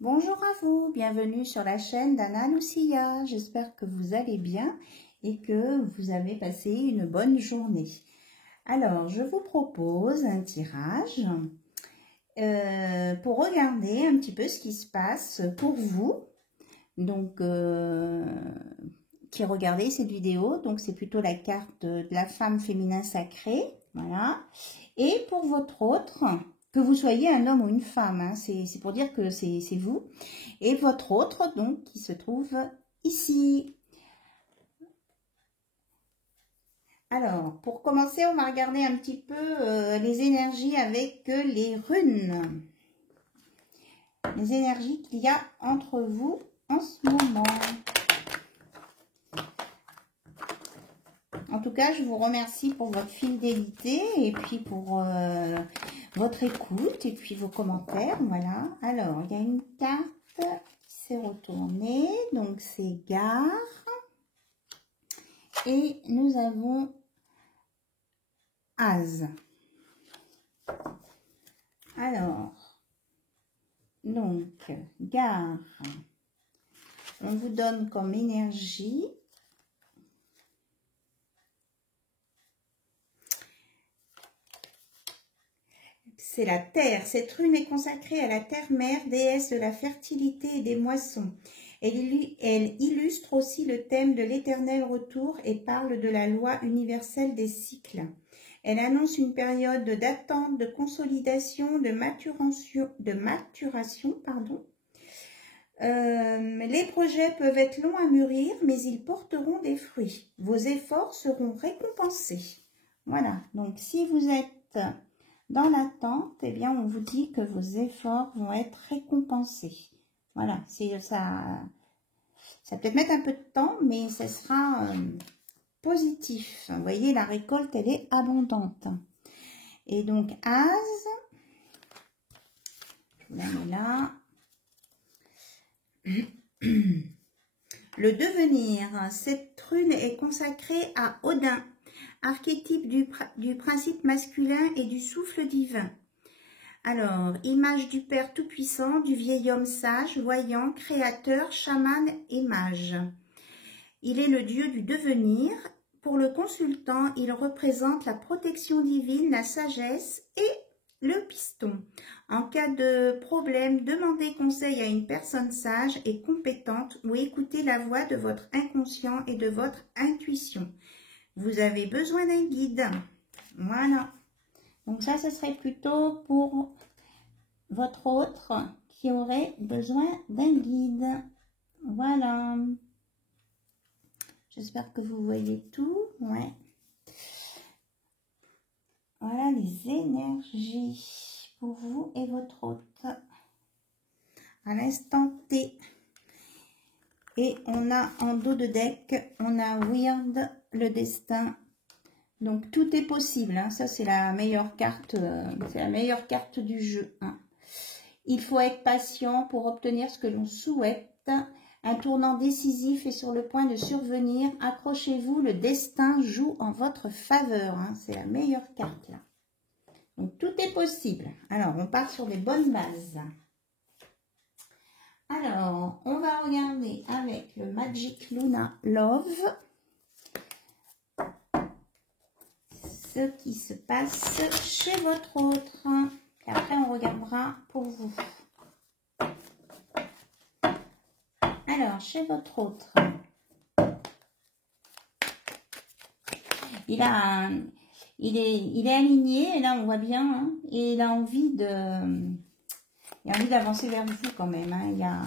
Bonjour à vous, bienvenue sur la chaîne d'Anna Lucia. J'espère que vous allez bien et que vous avez passé une bonne journée. Alors, je vous propose un tirage pour regarder un petit peu ce qui se passe pour vous. Donc, qui regardez cette vidéo, donc c'est plutôt la carte de la femme féminin sacré, voilà. Et pour votre autre, que vous soyez un homme ou une femme, hein, c'est pour dire que c'est vous. Et votre autre, donc, qui se trouve ici. Alors, pour commencer, on va regarder un petit peu les énergies avec les runes. Les énergies qu'il y a entre vous en ce moment. En tout cas, je vous remercie pour votre fidélité et puis pour votre écoute et puis vos commentaires. Voilà. Alors, il y a une carte qui s'est retournée. Donc, c'est Gare. Et nous avons As. Alors, donc, Gare. On vous donne comme énergie. C'est la terre. Cette rune est consacrée à la terre-mère, déesse de la fertilité et des moissons. Elle illustre aussi le thème de l'éternel retour et parle de la loi universelle des cycles. Elle annonce une période d'attente, de consolidation, de maturation. Les projets peuvent être longs à mûrir, mais ils porteront des fruits. Vos efforts seront récompensés. Voilà, donc si vous êtes dans l'attente, eh bien, on vous dit que vos efforts vont être récompensés. Voilà, ça peut mettre un peu de temps, mais ça sera positif. Vous voyez, la récolte, elle est abondante. Et donc, As, je vous la mets là. Le devenir, cette rune est consacrée à Odin, archétype du principe masculin et du souffle divin. Alors, image du Père Tout-Puissant, du vieil homme sage, voyant, créateur, chaman et mage. Il est le dieu du devenir. Pour le consultant, il représente la protection divine, la sagesse et le piston. En cas de problème, demandez conseil à une personne sage et compétente ou écoutez la voix de votre inconscient et de votre intuition. Vous avez besoin d'un guide. Voilà. Donc ça, ce serait plutôt pour votre autre qui aurait besoin d'un guide. Voilà. J'espère que vous voyez tout. Ouais. Voilà les énergies pour vous et votre hôte à l'instant T. Et on a en dos de deck, on a Weird, le destin. Donc tout est possible, hein. Ça c'est la meilleure carte, du jeu, hein. Il faut être patient pour obtenir ce que l'on souhaite. Un tournant décisif est sur le point de survenir. Accrochez-vous, le destin joue en votre faveur, hein. C'est la meilleure carte là. Donc tout est possible. Alors on part sur les bonnes bases. Alors on va regarder avec le Magic Luna Love ce qui se passe chez votre autre. Et après, on regardera pour vous. Alors, chez votre autre, il est aligné, et là, on voit bien, hein, et il a envie d'avancer vers vous quand même, hein.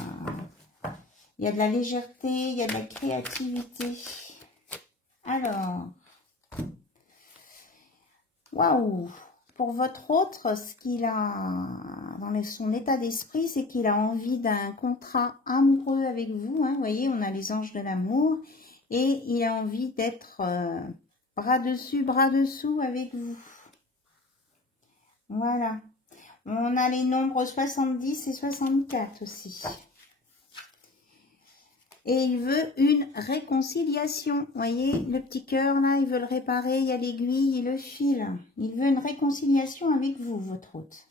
Il y a de la légèreté, il y a de la créativité. Alors, waouh! Pour votre autre, ce qu'il a dans son état d'esprit, c'est qu'il a envie d'un contrat amoureux avec vous, hein. Vous voyez, on a les anges de l'amour. Et il a envie d'être bras dessus, bras dessous avec vous. Voilà. On a les nombres 70 et 64 aussi. Et il veut une réconciliation. Vous voyez, le petit cœur là, il veut le réparer. Il y a l'aiguille et le fil. Il veut une réconciliation avec vous, votre hôte.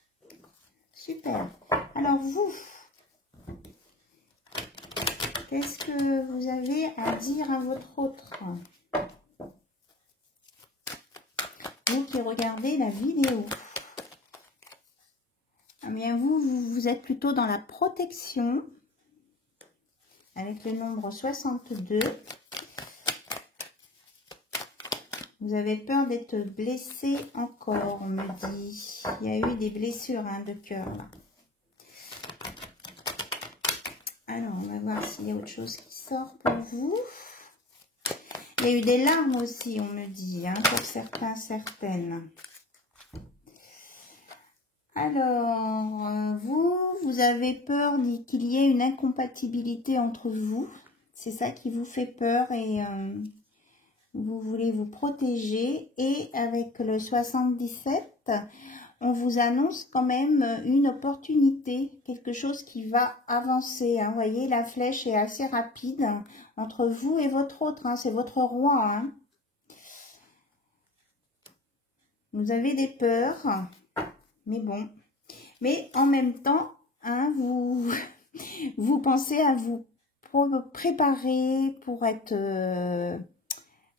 Super. Alors vous, Qu'est-ce que vous avez à dire à votre autre? Vous qui regardez la vidéo. Eh bien, vous êtes plutôt dans la protection avec le nombre 62. Vous avez peur d'être blessé encore, on me dit. Il y a eu des blessures de cœur là. Alors, on va voir s'il y a autre chose qui sort pour vous. Il y a eu des larmes aussi, on me dit, pour certains, certaines. Alors, vous avez peur qu'il y ait une incompatibilité entre vous. C'est ça qui vous fait peur et vous voulez vous protéger. Et avec le 77, on vous annonce quand même une opportunité, quelque chose qui va avancer. Vous voyez, la flèche est assez rapide entre vous et votre autre. C'est votre roi. Vous avez des peurs, mais bon. Mais en même temps, vous pensez à vous préparer pour être,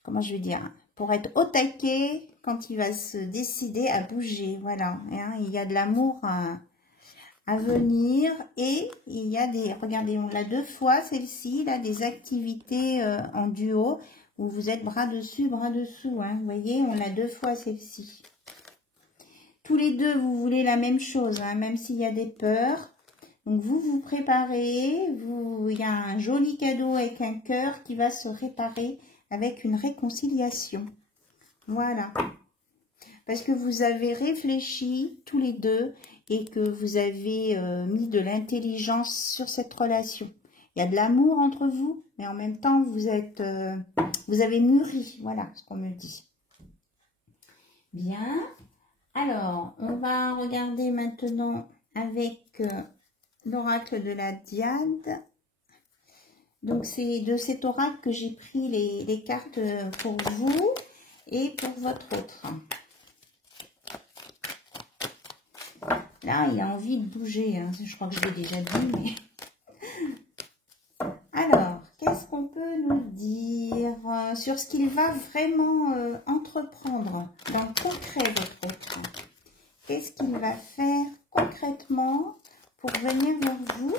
comment je veux dire, pour être au taquet quand il va se décider à bouger. Voilà, il y a de l'amour à venir et il y a des, regardez, on l'a 2 fois celle-ci, là, des activités en duo où vous êtes bras dessus, bras dessous. Vous voyez, on l'a 2 fois celle-ci. Tous les deux, vous voulez la même chose, même s'il y a des peurs. Donc, vous vous préparez. Il y a un joli cadeau avec un cœur qui va se réparer avec une réconciliation. Voilà. Parce que vous avez réfléchi tous les deux et que vous avez mis de l'intelligence sur cette relation. Il y a de l'amour entre vous, mais en même temps, vous avez mûri. Voilà ce qu'on me dit. Bien. Alors, on va regarder maintenant avec l'oracle de la Diade. Donc, c'est de cet oracle que j'ai pris les cartes pour vous et pour votre autre. Là, il a envie de bouger. Je crois que je l'ai déjà dit, mais... Alors, qu'est-ce qu'on peut nous dire sur ce qu'il va vraiment entreprendre dans le concret, votre autre? Qu'est-ce qu'il va faire concrètement pour venir vers vous?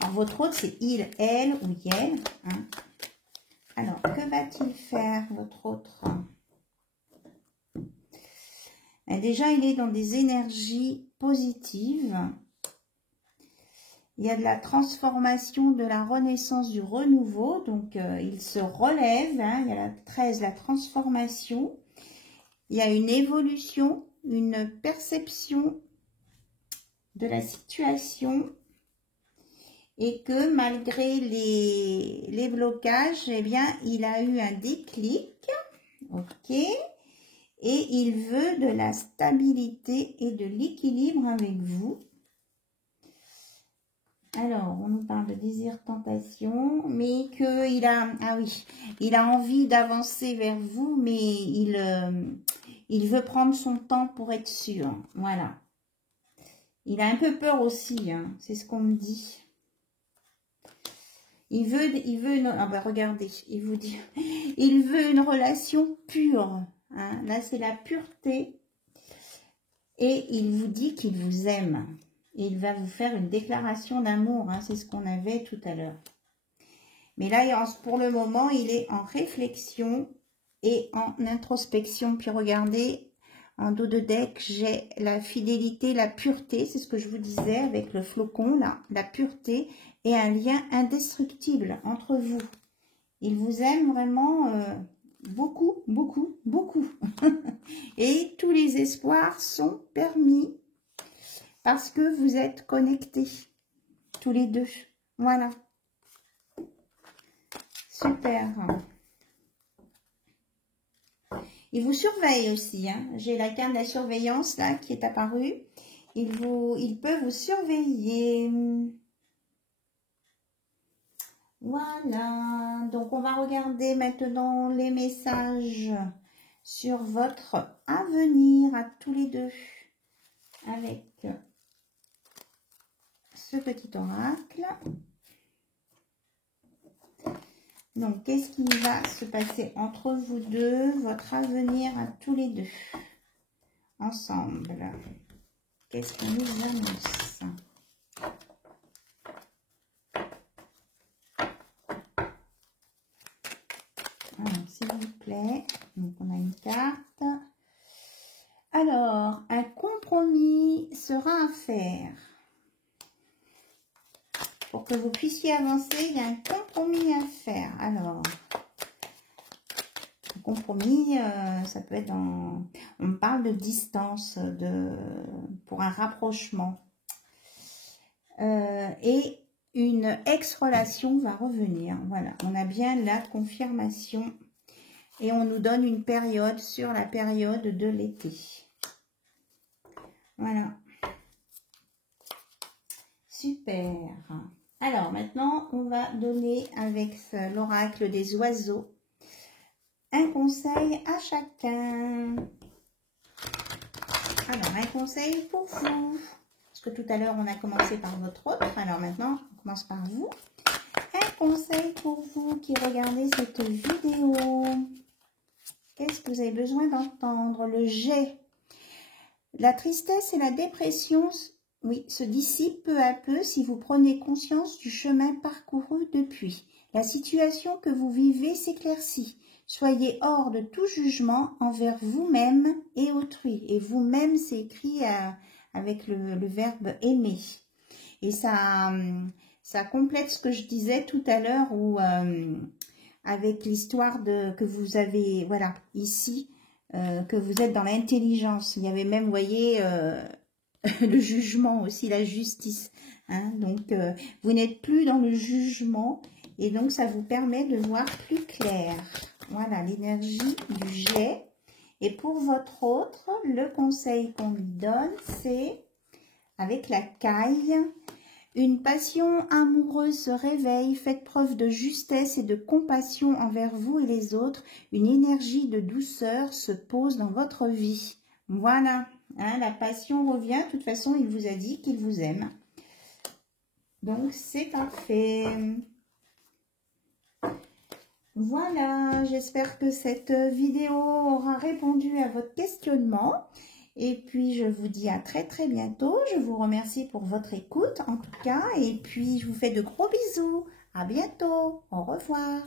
Alors, votre autre, c'est il, elle ou yel. Alors, que va-t-il faire, votre autre? Déjà, il est dans des énergies positives. Il y a de la transformation, de la renaissance, du renouveau. Donc, il se relève. Il y a la 13, la transformation. Il y a une évolution, une perception de la situation. Et que malgré les blocages, eh bien, il a eu un déclic. Ok. Et il veut de la stabilité et de l'équilibre avec vous. Alors, on nous parle de désir, tentation, mais qu'il a, il a envie d'avancer vers vous, mais il veut prendre son temps pour être sûr. Voilà. Il a un peu peur aussi, c'est ce qu'on me dit. Il veut une, regardez, il vous dit, il veut une relation pure. Là, c'est la pureté. Et il vous dit qu'il vous aime. Et il va vous faire une déclaration d'amour. C'est ce qu'on avait tout à l'heure. Mais là, pour le moment, il est en réflexion et en introspection. Puis regardez, en dos de deck, j'ai la fidélité, la pureté. C'est ce que je vous disais avec le flocon, là. La pureté et un lien indestructible entre vous. Il vous aime vraiment beaucoup, beaucoup, beaucoup. Et tous les espoirs sont permis. Parce que vous êtes connectés, tous les deux. Voilà. Super. Il vous surveille aussi. J'ai la carte de la surveillance là qui est apparue. Il peut vous surveiller. Voilà. Donc, on va regarder maintenant les messages sur votre avenir à tous les deux. Avec ce petit oracle. Donc, qu'est-ce qui va se passer entre vous deux, votre avenir à tous les deux, ensemble? Qu'est-ce qu'on nous annonce? S'il vous plaît. Donc, on a une carte. Alors, un compromis sera à faire. Pour que vous puissiez avancer, il y a un compromis à faire. Alors, un compromis, ça peut être dans... On parle de distance, pour un rapprochement. Et une ex-relation va revenir. Voilà, on a bien la confirmation. Et on nous donne une période sur la période de l'été. Voilà. Super. Alors, maintenant, on va donner avec l'oracle des oiseaux un conseil à chacun. Alors, un conseil pour vous. Parce que tout à l'heure, on a commencé par votre autre. Alors maintenant, on commence par vous. Un conseil pour vous qui regardez cette vidéo. Qu'est-ce que vous avez besoin d'entendre? Le jet. La tristesse et la dépression, oui, se dissipent peu à peu si vous prenez conscience du chemin parcouru depuis. La situation que vous vivez s'éclaircit. Soyez hors de tout jugement envers vous-même et autrui. Et vous-même, c'est écrit avec le verbe aimer. Et ça complète ce que je disais tout à l'heure où... avec l'histoire que vous avez, voilà, ici, que vous êtes dans l'intelligence. Il y avait même, vous voyez, le jugement aussi, la justice. Hein, donc, vous n'êtes plus dans le jugement et donc, ça vous permet de voir plus clair. Voilà, l'énergie du jet. Et pour votre autre, le conseil qu'on lui donne, c'est avec la caille. Une passion amoureuse se réveille, faites preuve de justesse et de compassion envers vous et les autres. Une énergie de douceur se pose dans votre vie. Voilà, hein, la passion revient. De toute façon, il vous a dit qu'il vous aime. Donc, c'est parfait. Voilà, j'espère que cette vidéo aura répondu à votre questionnement. Et puis, je vous dis à très très bientôt. Je vous remercie pour votre écoute en tout cas. Et puis, je vous fais de gros bisous. À bientôt. Au revoir.